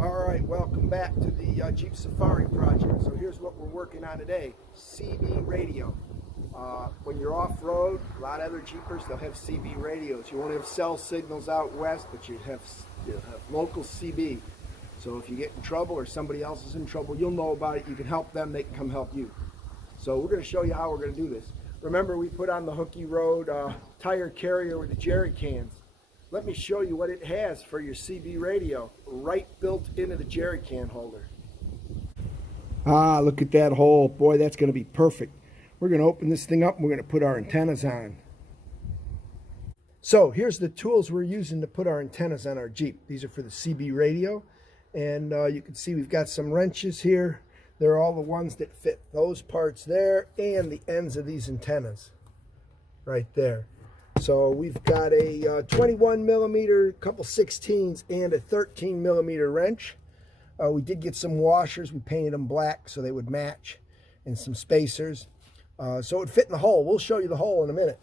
Alright, welcome back to the Jeep Safari project. So here's what we're working on today. CB radio. When you're off-road, a lot of other Jeepers, they'll have CB radios. You won't have cell signals out west, but you'll have local CB. So if you get in trouble or somebody else is in trouble, you'll know about it. You can help them, they can come help you. So we're going to show you how we're going to do this. Remember, we put on the Hooky Road tire carrier with the jerry cans. Let me show you what it has for your CB radio, right built into the jerry can holder. Ah, look at that hole. Boy, that's going to be perfect. We're going to open this thing up and we're going to put our antennas on. So here's the tools we're using to put our antennas on our Jeep. These are for the CB radio. And you can see we've got some wrenches here. They're all the ones that fit those parts there and the ends of these antennas right there. So we've got a 21 millimeter, couple 16s, and a 13 millimeter wrench. We did get some washers. We painted them black so they would match, and some spacers. So it would fit in the hole. We'll show you the hole in a minute.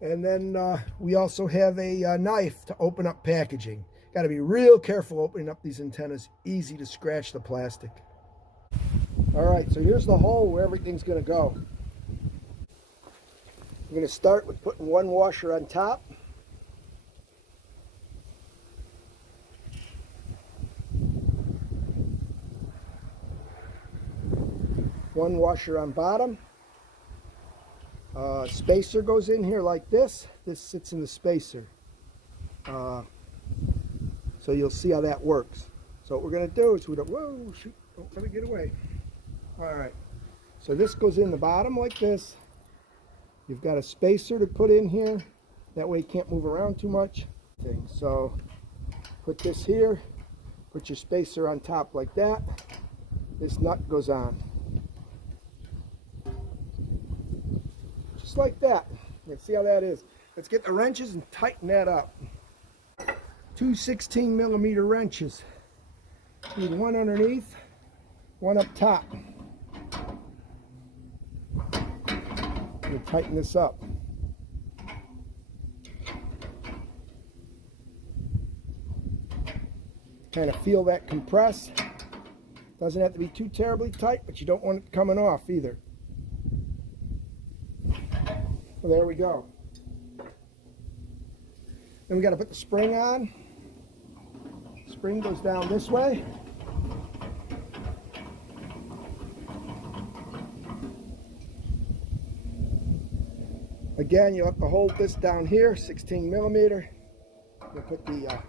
And then we also have a knife to open up packaging. Got to be real careful opening up these antennas. Easy to scratch the plastic. All right, so here's the hole where everything's going to go. I'm going to start with putting one washer on top. One washer on bottom. Spacer goes in here like this. This sits in the spacer. So you'll see how that works. So what we're going to do is whoa, shoot, don't let it get away. All right, so this goes in the bottom like this. You've got a spacer to put in here. That way you can't move around too much. So put this here, put your spacer on top like that. This nut goes on. Just like that. Let's see how that is. Let's get the wrenches and tighten that up. Two 16 millimeter wrenches. Need one underneath, one up top. Tighten this up. Kind of feel that compress. Doesn't have to be too terribly tight, but you don't want it coming off either. Well, there we go. Then we got to put the spring on. Spring goes down this way. Again, you'll have to hold this down here, 16 millimeter. You'll put the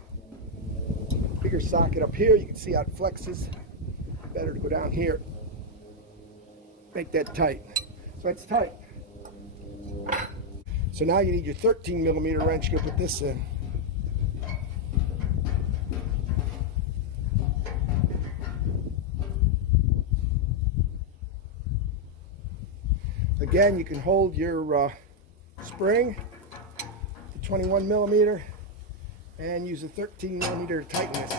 bigger socket up here. You can see how it flexes. Better to go down here. Make that tight. So it's tight. So now you need your 13 millimeter wrench. You're going to put this in. Again, you can hold your spring to 21 millimeter and use a 13 millimeter to tighten it.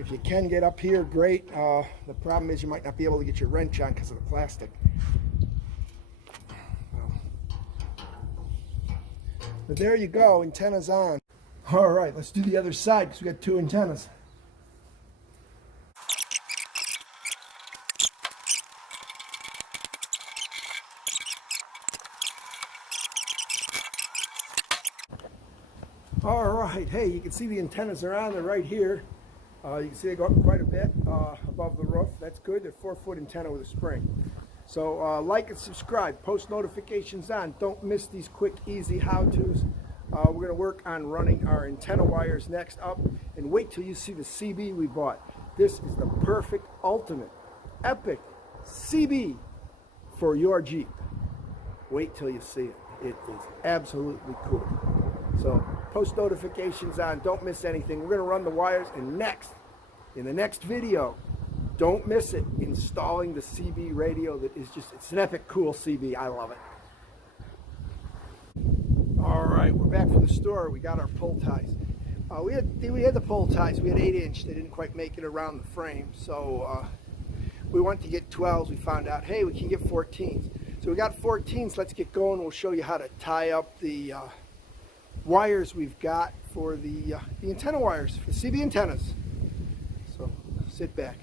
If you can get up here, great. The problem is you might not be able to get your wrench on because of the plastic. But there you go, antennas on. All right, let's do the other side because we got two antennas. All right, hey, you can see the antennas are on. They're right here. You can see they go up quite a bit above the roof. That's good. They're 4-foot antenna with a spring. So like and subscribe. Post notifications on. Don't miss these quick, easy how-tos. We're going to work on running our antenna wires next up. And wait till you see the CB we bought. This is the perfect, ultimate, epic CB for your Jeep. Wait till you see it. It is absolutely cool. So post notifications on, don't miss anything. We're going to run the wires, and in the next video, don't miss it, installing the CB radio. That is just, it's an epic cool CB. I love it. All right, we're back from the store. We got our pull ties. We had the pull ties. We had 8-inch. They didn't quite make it around the frame, so we went to get 12s. We found out, hey, we can get 14s. So we got 14s. Let's get going. We'll show you how to tie up the wires we've got for the antenna wires, for CB antennas. So sit back.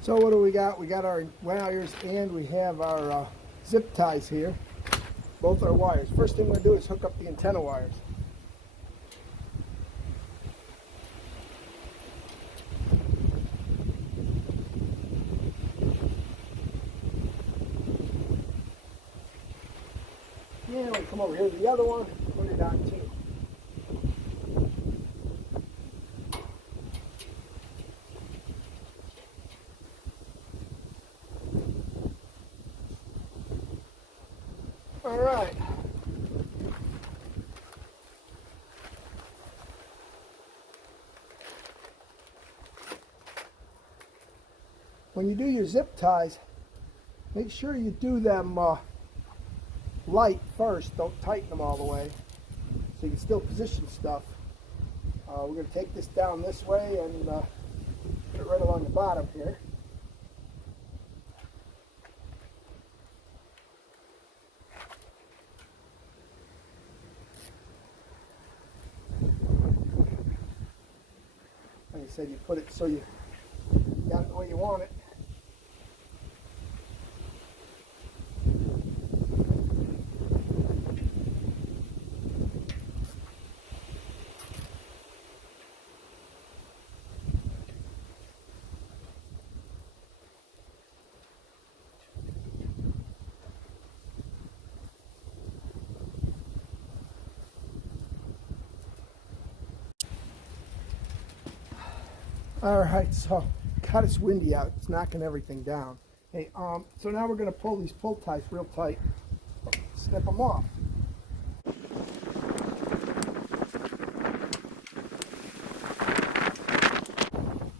So what do we got? We got our wires and we have our zip ties here. Both our wires. First thing we're going to do is hook up the antenna wires. Yeah, we'll come over here to the other one, put it on too. All right. When you do your zip ties, make sure you do them light first. Don't tighten them all the way, so you can still position stuff. We're going to take this down this way and put it right along the bottom here. Like I said, you put it so you got it the way you want it. All right, so God, it's windy out. It's knocking everything down. Hey, so now we're going to pull these pull ties real tight, snip them off. And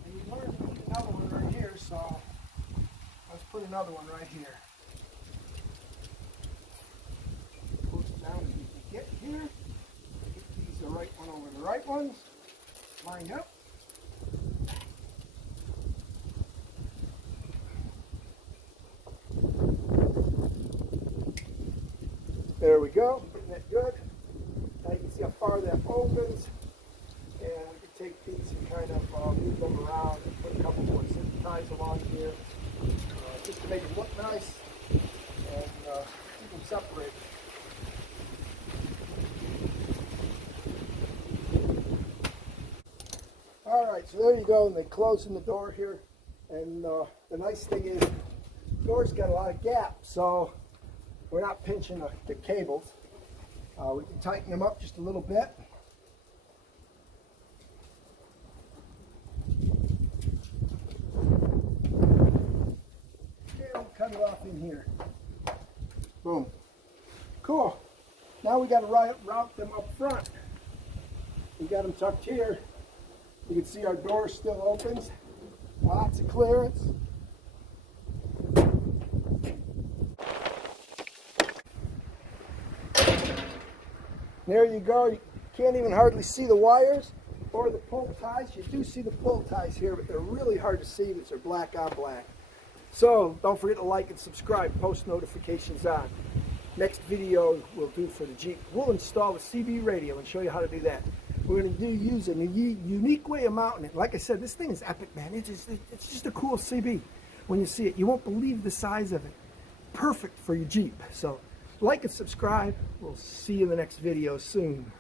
you're going to need another one right here, so let's put another one right here. Push it down as we can get here. Get these the right one over the right ones. Line up. There we go, getting that good. Now you can see how far that opens, and we can take these and kind of move them around and put a couple more zip ties along here, just to make them look nice and keep them separated. All right, so there you go, and they close in the door here, and the nice thing is the door's got a lot of gap, so we're not pinching the cables. We can tighten them up just a little bit. And we'll cut it off in here. Boom. Cool. Now we got to route them up front. We got them tucked here. You can see our door still opens. Lots of clearance. There you go. You can't even hardly see the wires or the pull ties. You do see the pull ties here, but they're really hard to see because they're black on black. So don't forget to like and subscribe, post notifications on. Next video we'll do for the Jeep. We'll install the CB radio and show you how to do that. We're going to use a unique way of mounting it. Like I said, this thing is epic, man. It's just a cool CB. When you see it, you won't believe the size of it. Perfect for your Jeep. So like and subscribe. We'll see you in the next video soon.